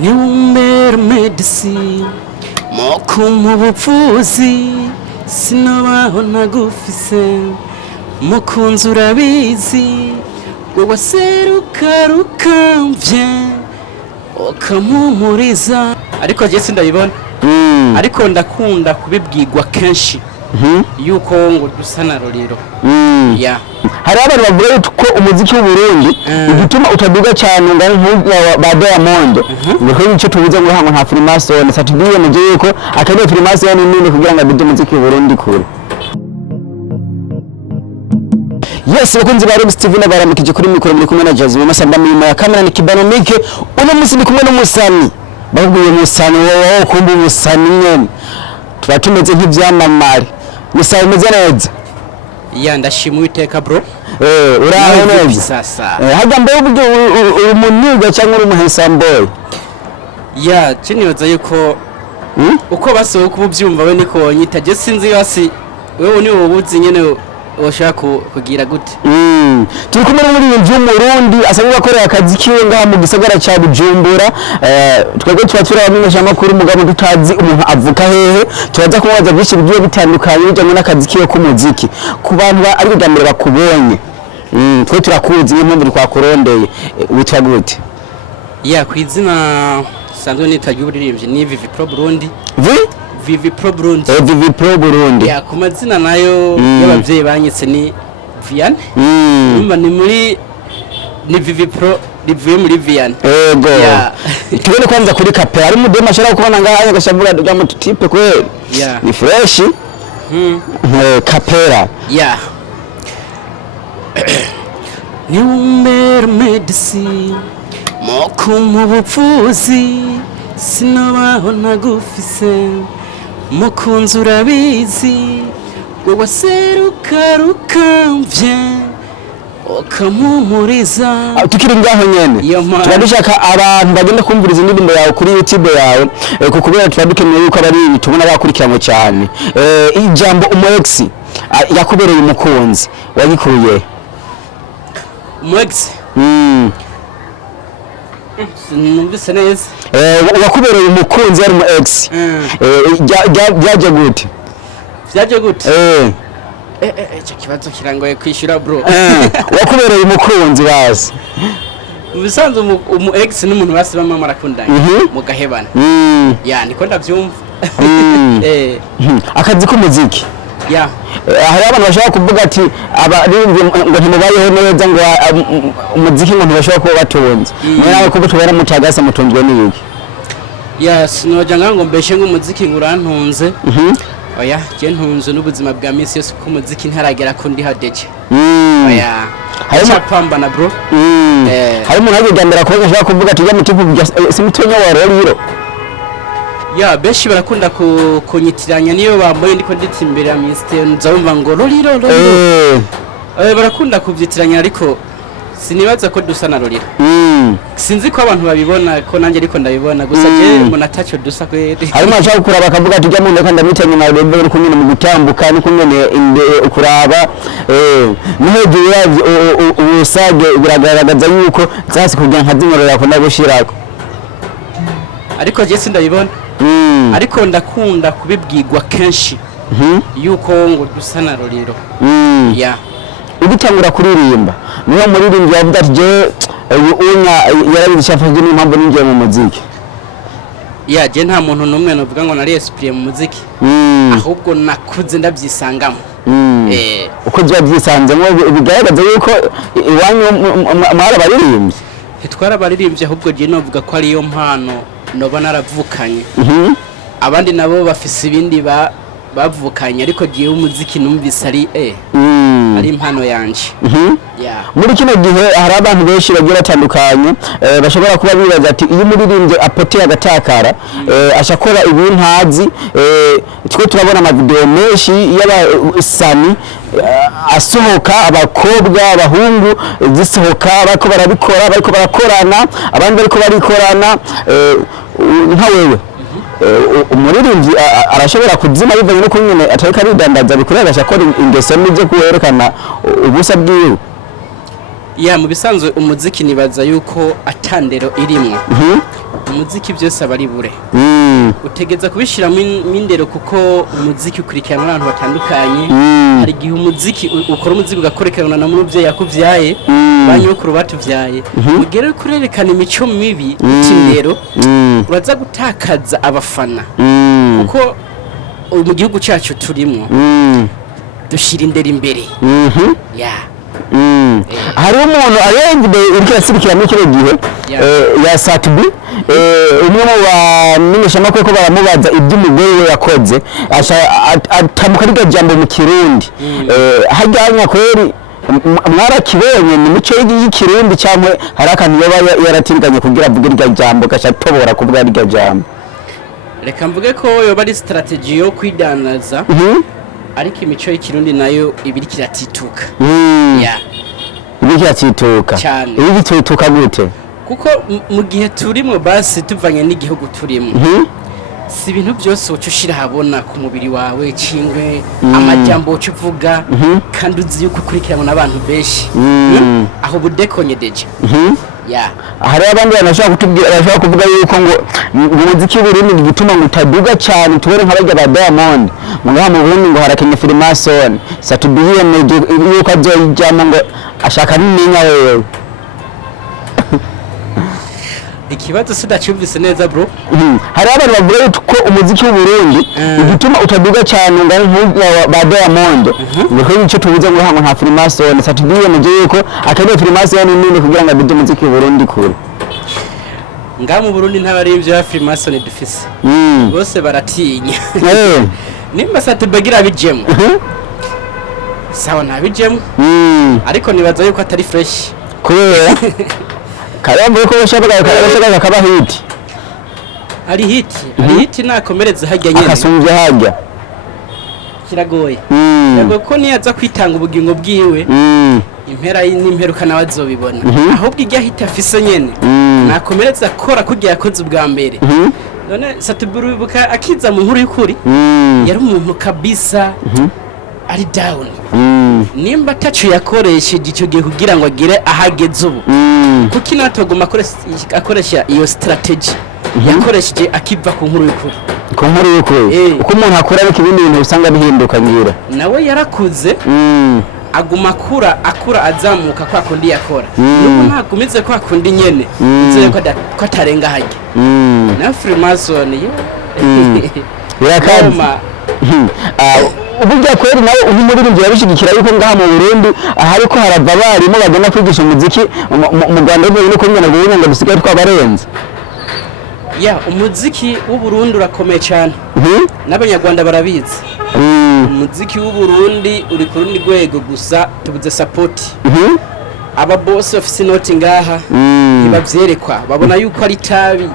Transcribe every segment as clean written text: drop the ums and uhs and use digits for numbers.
ni umbera medicine moko mu bupfuzi sinabaho nagufise mukunzi urabizi wowe serukarukamvye ukamumuriza ariko je sindabibona ariko ndakunda kubibwirwa kenshi yuko ngo dusa na Lolio ya hari abantu bavuga ko umuziki w'u Burundi udutuma utaduga cyane ngari ba Diamond niko icyo tubuze ngo hango nta Freemason Sat-B yemeje yuko akabe Freemason nini kugira ngo adude umuziki w'u Burundi kure. Yes, bakunzi ba Rob Steven baramukije kuri mikoro muri kumwe na Jazz mu masamba mirimo ya kamera ni Kibanomike uno musi ndi kumwe n'umusani baguye musani wowe kumba umusani nyene turatumeze nk'ivyamamare musaye meze neza ya ndashima Uwiteka bro uraho neza sasa haga mbe ubwo umuniga cyangwa umuhesamboy ya cyinibaza yuko uko basohoka ububyumva we niko nyita je sinzi yasi wewe ni wobuzi nyene oshaka kugira gute turi kumwe muri iyi nzu y'Umurundi asanzwe akorera akazi kiwe ngaha mu gisagara cya Bujumbura twebwe turabamenyesha amakuru mugabo tutazi umuntu avuka hehe turaza kumubaza byinshi bigiye bitandukanye bijyanye n'akazi kiwe k'umuziki ku bantu ari bwambere bakubonye twe turakuzi n'impamvu twakurondeye witwa gute ya kwizina sanzwe nitagiye uburirimbyi ni Vivi Pro Burundi Vivi Pro Burundi Vivi Pro Burundi ya ku mazina nayo y'abavyeyi banyitse ni Vian umva ni Vivi Pro rivuye muri Vian ego tubone kwanza kuri kapera ari mu demo ashaka kubona ngaha gashabura dugamo tutipe kweli ni fresh kapera ya ni umbera medicine moko mu bupfuzi sinabaho nagufise mukunzi urabizi wowe serukarukamvye ukamumuriza tukiri ngaho nyene turadushaka abantu bagenda kumviriza indirimbo yawe kuri YouTube yawe kubera turadukeneye yuko abari tubona bakurikiramo cyane ijambo umu-ex yakubereye umukunzi wagikuye umu-ex numvise neza wakubereye umukunzi ari umu-ex byaje gute icyo kibazo kirangoye kwishyura bro wakubereye umukunzi bazi ubisanzwe umu-ex n'umuntu basi bamwe marakundanye mugahebana ya niko ndavyumva akazi k'umuziki ya hari abantu bashaka kuvuga ati abarinzi ngo ntimubayeho neza ngo umuziki ngo ntibashobora kuba batunze mwana ko tubera mutagasa mutunzwe n'iki ya sinoja ngo mbeshe nk'umuziki ngurantunze oya je ntunze n'ubuzima bwa misi yose ko umuziki ntaragera ko ndi hadeje oya harimo pambana bro harimo nagegambira ko ashaka kuvuga ati ya mutipu simutenya wa Lolio ya Benshi barakunda kunyitiranya niyo bambaye ndiko nditse imbere ya Mr. Nzabumva ngo Lolio barakunda kubyitiranya ariko sinibaza ko dusa na Lolio sinzi ko abantu babibona ko nanjye ariko ndabibona gusa je umuntu atacho dusa kwede harimo ashaka kuraba akavuga ati jya muntu kandi mitanye na Lolio uri kumwe mu gutambuka ni kumwe kuraba muheje yaje ubusage biragaragaza yuko zasi kugira nka zimwe yakunda gushirako ariko je sindabibona ariko ndakunda kubibwirwa kenshi yuko ngo dusa na Lolio ya ubitangura kuririmba niyo muririmbyi yavuga ati je unya yarabishafanye n'impamvu ninjye mu muziki ya je nta muntu numwe novuga ngo nari esprit mu muziki ahubwo nakuze ndabyisangamo uko byisanzemo bigaragaza yuko iwanyu mara baririmbye hitwara baririmbye ahubwo je novuga ko ari yo mpano noba naravukanye abandi nabo bafise ibindi bavukanye ariko giye umuziki numvise ari ari impano yanje muri kino gihe hari abantu benshi bagira batandukanye bashobora kuba bibaza ati iyo umuririmbye apoteye agatakara ashakora ibintazi twe turabona ama video menshi y'abasani asohoka abakobwa abahungu zisohoka bariko barabikora bariko barakorana abandi bariko barikorana nka wewe umuririmbyi arashobora kuzima bivanye no kunyene atarika bidandaza bikorera ashakora ingeso n'ibyo kwerekana ubusa bwiwe ya mu bisanzwe umuziki nibaza yuko atandero irimo umuziki byose aba ari bure utegeza kubishiramo indero kuko umuziki ukurikirana n'abantu batandukanye hari igihe umuziki ukora umuziki ugakorekerana na muvyeyi yakuvyaye banyokuru batuvyaye mugere kurerekana imico mibi itindero uraza gutakaza abafana kuko mu gihugu cyacu turimo dushira indero imbere hari umuntu arenze uriko asirikira muri kino gihe ya Sat-B umwe mu bamenyeshamakuru ko baramubaza iby'umugore we yakoze atamuka riga jambo mu Kirundi hajyanya kweri mwarakibonye ni mico y'ikirundi cyangwa hari akantu yaratiriganye kugira avuge irya jambo gashatobora kuvuga irya jambo reka mvuge ko yoba ari strategy yo kwidanaza ariko imico y'ikirundi nayo ibiri kiratituka ibiri kiratituka ibiri kitituka gute kuko mu gihe turimo basi tuvanye n'igihugu turimo si ibintu byose uca ushira habona ku mubiri wawe cingwe amajambo uca uvuga kandi uzi yuko ukurikirana n'abantu benshi aho budekonye deje hari abandi banashaka kutubwira bashaka kuvuga yuko ngo umuziki w'Uburundi gituma ngo utaduga cyane tubere nk'abajya ba Diamond mugaha mu Burundi ngo harakenya Freemason Sat-B yemeje yuko azoyijyamo ngo ashaka n'imenya wewe ikibazo sidacyumvise neza bro hari abantu bavuga ko umuziki w'Uburundi gituma utaduga cyane ngo ba Diamond niko nicyo tuvuze ngo hango nta Freemason Sat-B yemeje yuko akanye Freemason nini kugira ngo adude umuziki w'Uburundi kure nga mu Burundi ntabarivyo ya Freemason dufise bose baratinya nimba Sat-B gira bijemo sawa nabijemo ariko nibaza yuko atari fresh kubera karamba ko bashaka kaba hit ari hit nakomereze hajya nyene akasumbye hajya kiragoye yego ko niyaza kwitanga ubugingo bwiwe impera n'imperuka nawe azobibona ahubwo ijya hit afise nyene nakomereze akora kugira yakoze ubwa mbere none Sat-B buka akiza mu nkuru y'ukuri yari umuntu kabisa ari down nimba tacu yakoresheje icyo gihe kugira ngo agire ahageze ubu kuko inatogoma akoresha iyo strategy yakoresheje akiva ku nkuru y'ukuri uko umuntu akora ariko ibindi bintu usanga bihinduka ngira nawe yarakuze aguma akura azamuka kwa kundi yakora nuko ntagumize kwa kundi nyene uze ko atarenga hajya na Freemason yakama ubujya kweri nawe ubu muri yabishigikira yuko ngaha mu Burundi hariko harava barimo bagenda kwigisha umuziki mu Rwanda no kunyana guhinga ngo dusigaye twabarenze umuziki w'u Burundi urakomeye cyane n'abanyarwanda barabizi umuziki w'u Burundi uri ku rundi rwego gusa tubuze support aba boss office note ngaha ntibavyerekwa babona yuko ari tabi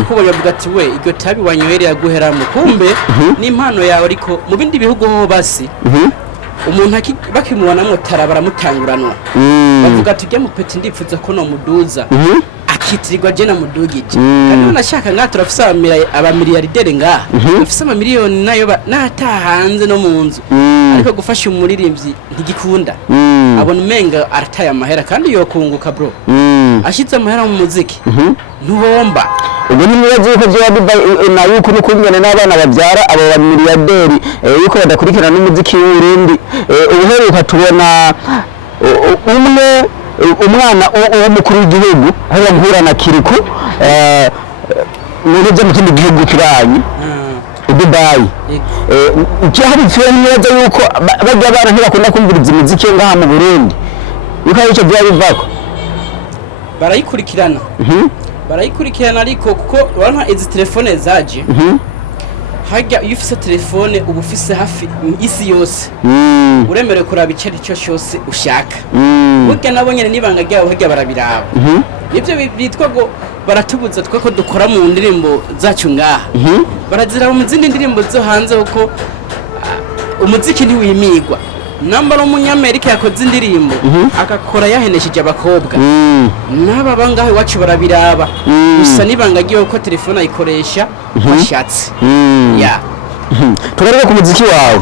akubonye avuga ati we iryo tabi wanyohere yaguheramo kumbe n'impano yawe ariko mu bindi bihugu ho basi umuntu bakimubonamo tara baramutanguranwa bavuga ati ujya mu peti ndipfuza ko no muduza akitirirwa je na mudugije kandi nashaka ngaha turafise abamiliyardere ngaha bafise amamiliyoni nayo natahanze no mu nzu ariko gufasha umuririmbyi ntigikunda abona umenga arataye amahera kandi yokunguka bro ashitse amahera mu muziki ntubomba ubu ni mwibaza yuko byoba na yuko no kunyana n'abana babyara abo ba miliyarderi yuko badakurikirana n'umuziki w'Uburundi ubuheruka tubona umwana w'umukuru w'igihugu aho bamuhura na Kiriku n'ibyo mu kindi gihugu kibanyi Dubai cyari cyo neza yuko bajya abana ntibakunda kumviriza imiziki ngaha mu Burundi yuko ari cyo byabivako barayikurikirana ariko kuko urana izi telefone zaje hajya iyo ufise telefone uba ufise hafi isi yose uremerewe kuraba icyo aricyo cyose ushaka burya nabo nyene nibanga ryabo hajya barabiraba nibyo bitwa ngo baratubuza twako dukora mu ndirimbo zacu ngaha barazira mu zindi ndirimbo zo hanze kuko umuziki ntiwimigwa namba umunyamerika yakoze indirimbo agakora yahenesheje abakobwa n'aba bangahe wacu barabiraba gusa nibanga giye ko telefone ayikoresha bashatse tugarure ku muziki wawe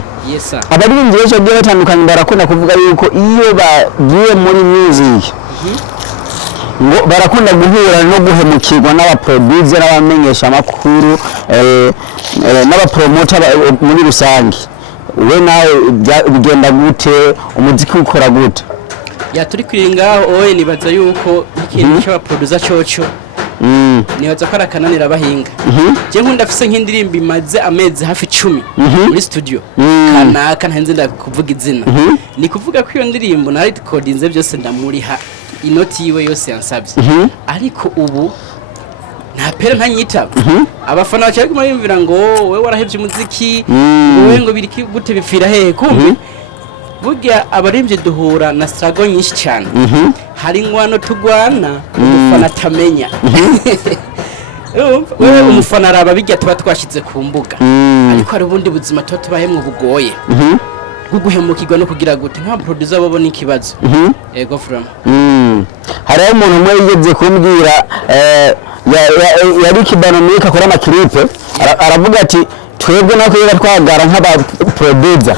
abaririmbyi benshi bagiye batandukanye barakunda kuvuga yuko iyo bagiye muri music ngo barakunda guhura no guhemukirwa n'abaproducer n'abamenyesha amakuru n'abapromoter muri rusange. We nawe bigenda gute, umuziki ukora gute? Ya turi kwiringaho oye nibaza yuko ikintu cy'abaproducer cyoco nibaza ko arakananira abahinga. Je nkunda afise nk'indirimbo imaze amezi hafi 10 muri studio kanaka ntanze ndakuvuga izina, ni kuvuga ko iyo ndirimbo na recordinze byose ndamuriha inoti yiwe yose yansabye, ariko ubu nta pere ntanyitaba. Abafana bacha baguma bimvira ngo wewe warahevye umuziki, wewe ngo biri gute bipfira hehe. Kumbe burya abaremvye duhura na struggle nyinshi cyane. Hari ingwano tugwana umufana atamenya. Wewe umufana araba bijya tuba twashize ku mbuga, ariko hari ubundi buzima tuba tubahemwe bugoye guguhemukirwa no kugira gute nka producer babo n'ikibazo. Yego from hari umuntu umwe yigeze kumbwira yari kibanomika akora amaklipe, aravuga ati twebwe nako yaba twagara nk'aba producer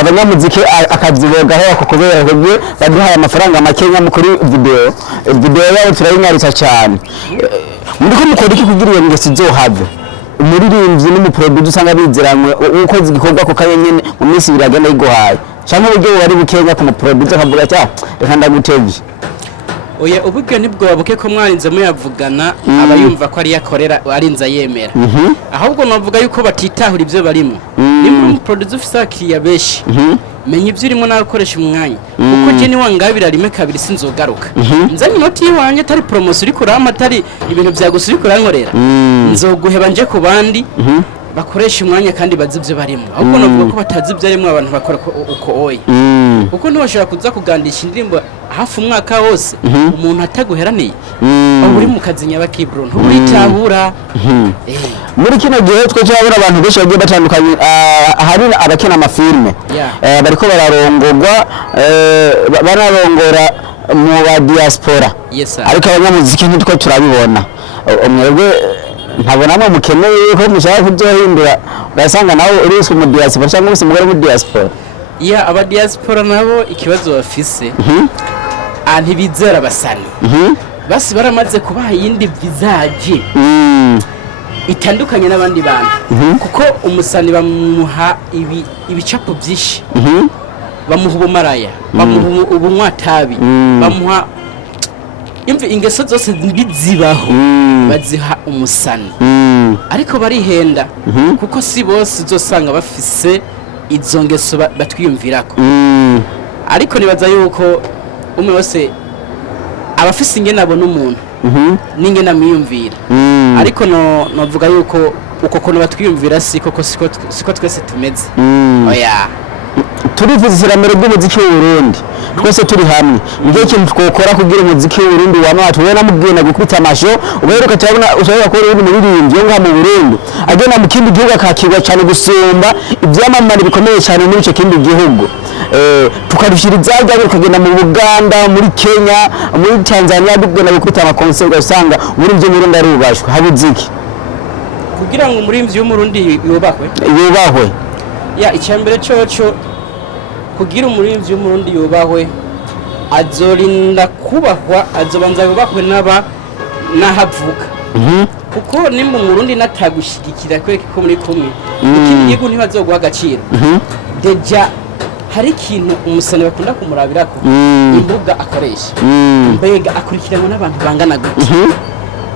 abanyamuziki akazibogaho kubera ko baduhaye amafaranga makenya mu kuri video yabo turayinyaritsa cyane. Muri ko mukora iki kugira iyo ngese zohave umuririmbyi n'umuproducer usanga bizeranywe uko zigikorwa ko kanyene mu minsi biragenda yigohaye cyangwa uburyo bari bukenya ku muproducer akavuga ati reka ndagutevye. Oya ubugwe nibwo babuke ko mwarinze muyavugana abayumva ko ari yakorera arinza yemera. Ahubwo navuga yuko batitahura ibyo barimo. Nimwe producer ufisa kiriya Benshi menya ibyo urimo nakoresha umwanya kuko je ni wangabira rime kabiri sinzogaruka. Nzanye inoti yiwanye atari promotion uri kurama atari ibintu byagusuri kurankorera, nzoguheba nje ku bandi bakoresha umwanya kandi bazi ibyo barimo. Ahubwo navuga ko batazi ibyo arimo abantu bakora uko oye, kuko ntibashobora kuza kugandisha indirimbo hafi umwaka wose umuntu ataguheraniye uri mu kazi nyabakibro nturitahura. Muri kino gihe twe cyabura abantu benshi bagiye batandukanye, hari abakina amafilme bariko bararongorwa bararongora mu ba diaspora, ariko abanyamuziki ntitwe turabibona. Umwebwe ntabona mwe mukeneye ko mushaka kuzohindura ugasanga nawe uriswe mu diaspora cyangwa se mugore mu diaspora. Aba diaspora nabo ikibazo bafise ntibizera basani basi baramaze kubaha yindi visage itandukanye n'abandi bantu, kuko umusani bamuha ibicapo byinshi, bamuha ubumaraya, bamuha ubunywatabi, bamuha imvi ingeso zose zibaho baziha umusani, ariko barihenda kuko si bose uzosanga bafise izo ngeso batwiyumvirako. Ariko nibaza yuko umwe wose abafise ingene abona umuntu n'ingene amwiyumvira, ariko novuga yuko uko kono batwiyumvira siko twese tumeze. Oya turifuza iterambere ry'umuziki w'u Burundi twese turi hamwe. Ngiye kintu twokora kugira umuziki w'u Burundi wamatu we namubwira gukubita amasho uberuka cyabona ushobora ko uri muririmbyi yo mu Burundi agena mu kindi gihugu akakirwa cyane gusumba ibyamamare bikomeye cyane muri icyo kindi gihugu. Tukarushira izaga bikagenda mu Buganda, muri Kenya, muri Tanzania dugena gukubita amakonserwa usanga muri byo Burundi arubashwe habuziki kugira ngo umurimbyi w'umurundi yubahwe. Ya icyambere cyoco kugira umurimbyi w'umurundi yubahwe azorinda kubahwa, azobanza yubahwe n'ahavuka, kuko nimba umurundi natagushigikira kweke ko muri kumwe ikindi gihugu ntibazoguha agaciro. Deja hari ikintu umusani bakunda kumurabirako imbuga akoresha, mbega akurikiranwa n'abantu bangana gute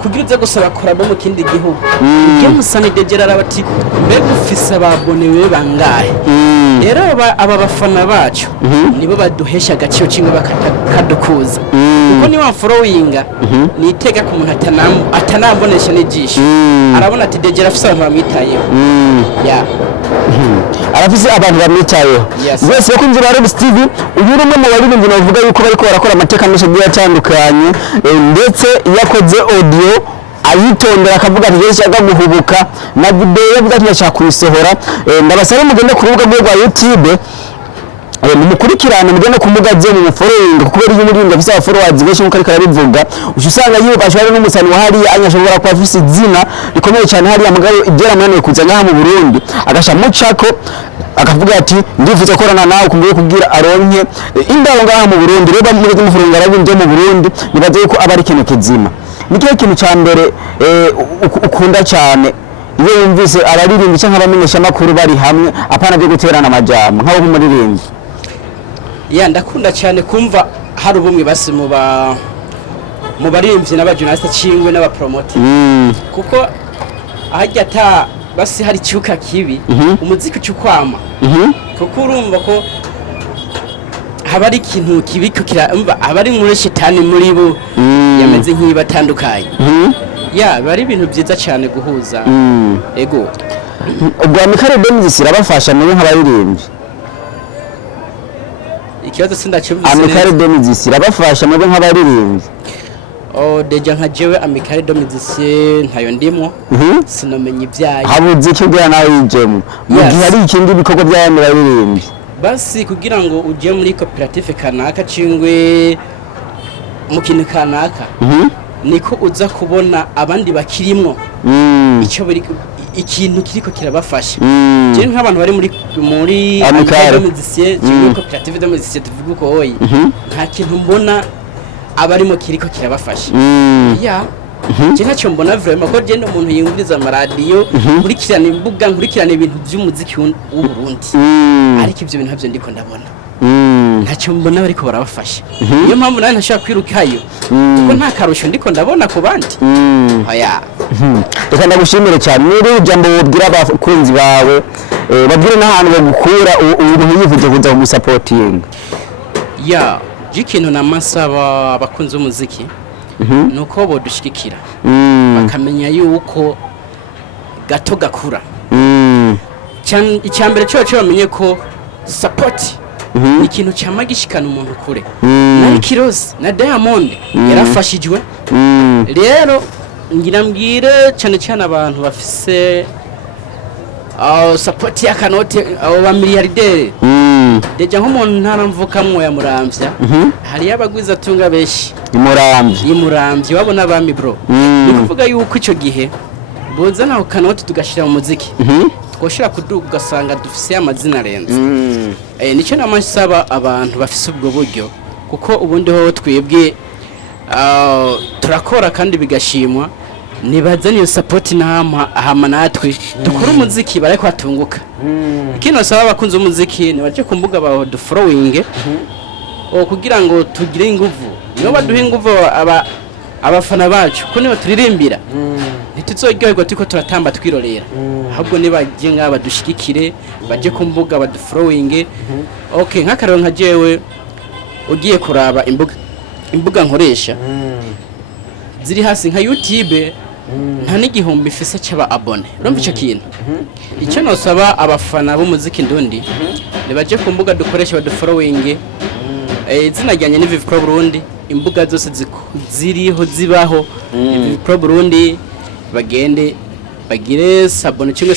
kugira uze gusaba korabo mu kindi gihugu. Iyo musani degera arabati mbega ufise ababonewe bangahe. Rero aba bafana bacu nibo baduhesha agaciro kimwe bakatadukuza, kuko ni wa followinga ni itega ku muntu atanambonesha n'ijisho arabona ati degera afise abantu bamwitayeho. Arafise abantu bamwitayeho bose yo kunzira Burundi Sat-B. Uyu rumwe mu baririmbyi navuga yuko bariko barakora amateka menshi agiye atandukanye, ndetse yakoze audio ayitondera akavuga ati yesi agaguhubuka na video yavuga ati yacakuyisohora. Ndabasaba mugende ku rubuga rwa YouTube mukurikirana mugende kumugaze mu following, kuko ari umurinda afise followers benshi nkuko ariko arabivuga. Usanga yubashwe ari n'umusani wa hariya anyashobora kuba afise izina rikomeye cyane hariya mugabo igera mwana kuza ngaha mu Burundi agasha mucako akavuga ati ndifuza korana nawe kumbuye kugira aronke indabo ngaha mu Burundi reba muri mufurunga rabinje mu Burundi nibaze yuko aba ari ikintu kizima nikihe kintu ca mbere ukunda cyane iyo yumvise abaririmbi cyangwa abamenyesha makuru bari hamwe apana byo guterana amajambo nkaho nk'umuririmbi ya ndakunda cyane kumva hari ubumwe basi mu baririmbyi n'abajournaliste cingwe n'abapromoter kuko ahajya ata basi hari cyuka kibi umuziki cyukwama kuko urumva ko haba ari ikintu kibi umva haba ari muri shitani muri bo yameze nk'ibatandukanye ya bari ibintu byiza cyane guhuza ego ubwo amikare Benshi irabafasha muri nk'abaririmbyi ikibazo sindacyumvise amikare Benshi irabafasha muri nk'abaririmbyi deja nka jewe amikare Benshi ntayo ndimo sinomenya ibyayo habuze icyo bya nawe yijemo mu gihe ari ikindi bikorwa by'abaririmbyi basi kugira ngo uje muri koperative kanaka cingwe mu kintu kanaka niko uza kubona abandi bakirimwo icyo bari ikintu kiriko kirabafasha je nk'abantu bari muri amikare Benshi cingwe koperative de Benshi tuvuga uko hoyi nta kintu mbona abarimo kiriko kirabafasha ya je ntacyo mbona vraiment ko je umuntu yinguriza amaradiyo nkurikirana imbuga nkurikirana ibintu by'umuziki w'u Burundi ariko ibyo bintu ntabyo ndiko ndabona ntacyo mbona bariko barabafasha niyo mpamvu nawe ntashaka kwirukayo kuko nta karusho ndiko ndabona ku bandi oya reka ndagushimire cyane niba ijambo wabwira abakunzi bawe babwire n'ahantu bagukura umuntu yivuze kuza kumusapotinga ya ikintu namasaba abakunzi b'umuziki nuko bodushikira bakamenya yuko gato gakura icyambere cyo bamenye ko support ni ikintu cyamagishikana umuntu kure na Kirozi na Diamond yarafashijwe rero ngira mbwire cyane abantu bafise support ya kanote abo ba miliyarderi deja nk'umuntu ntaramvukamwo ya Muramvya hari yabagwiza tunga beshi imuramvya wabona abami bro nikuvuga yuko ico gihe boza naho kanote tugashira mu muziki twoshira kuduga ugasanga dufise amazina arenze nico namasaba abantu bafise ubwo buryo kuko ubundi ho twebwe turakora kandi bigashimwa nibazanye iyo support hama natwe dukora umuziki bareko atunguka ikino saba abakunze umuziki nibaje ku mbuga baho du following kugira ngo tugire inguvu niyo baduha inguvu abafana bacu ko niba turirimbira ntituzoryoherwa tuko turatamba twirorera ahubwo nibaje ngaba dushikikire baje ku mbuga badu following okay nk'akarero nka jewe ugiye kuraba imbuga nkoresha ziri hasi nka YouTube nta n'igihumbi ifise cyaba abone urumva icyo kintu icyo nosaba abafana b'umuziki ndundi nibaje ku mbuga dukoresha badu following izina ryanye ni Vive Pro Burundi imbuga zose ziriho zibaho Vive Pro Burundi bagende bagire sabone cyangwa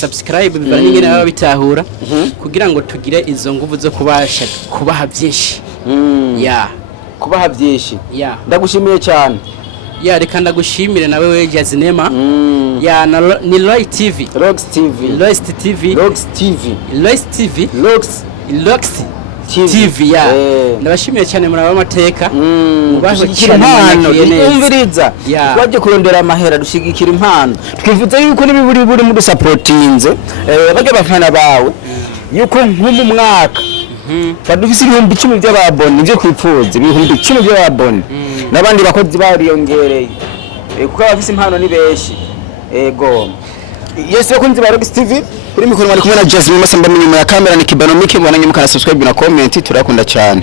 subscribe bivanye n'ingene baba bitahura kugira ngo tugire izo nguvu zo kubasha kubaha byinshi ya kubaha byinshi ya ndagushimiye cyane ya reka ndagushimire nawe we Jazinema ya ni Lolio TV TV ya ndabashimiye cyane muri abamateka mubashikira impano umviriza twaje kurondera amahera dushigikira impano twivuze yuko nibiburi buri muri supportinze bage bafana bawe yuko nkumu mwaka badufise ibihumbi 10 by'ababone nivyo kwipfuza ibihumbi 10 by'ababone nabandi bakozi bariyongereye kuko abafise impano ni beshi ego yes bakunzi ba Lolio TV kuri mikoro bari kumwe na Jasmine Masamba nyuma ya kamera ni Kibano Mike mwana nyuma kana subscribe na comment turakunda cyane.